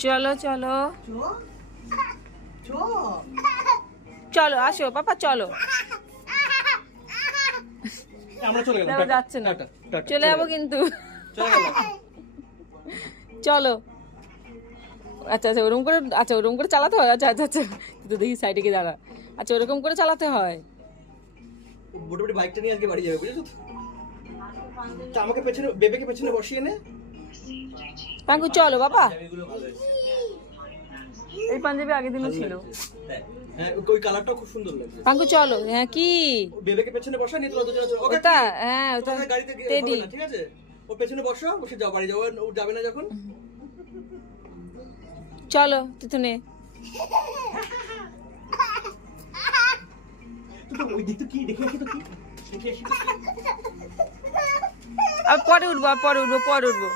চলো চলো চলো, আসো পাপা, চলো। আমরা চলে গেলাম, যাচ্ছে না, চলে যাবো কিন্তু। চলো। আচ্ছা আচ্ছা, ওরকম করে, আচ্ছা ওরকম করে চালাতে হয়। আচ্ছা আচ্ছা আচ্ছা, তো দেখি সাইডে গিয়ে দাঁড়া। আচ্ছা ওরকম করে চালাতে হয়। মোটামুটি বাইকটা নিয়ে আজকে বাড়ি যাবে, বুঝেছো তো? আমাকে পেছনে, বেবেকে পেছনে বসিয়ে নে। পাঙ্কু চলো বাবা। এই পাঞ্জাবি আগের দিনও ছিল। হ্যাঁ, ওই কালারটাও খুব সুন্দর লাগছে। পাঙ্কু চলো। হ্যাঁ কি বেবেকে পেছনে বসা, নিয়ে তোরা দুজন ওকে ওটা? হ্যাঁ ওটা গাড়িতে টেডি। ঠিক আছে, ও পেছনে বসো, বসে যাও বাড়ি যাও, ও যাবে না যখন। চলো তিতুনে। ওই দিক তো কি দেখে আসি, তো কি দেখে আসি। আর পরে উঠবো, আর পরে উঠবো, পরে উঠবো।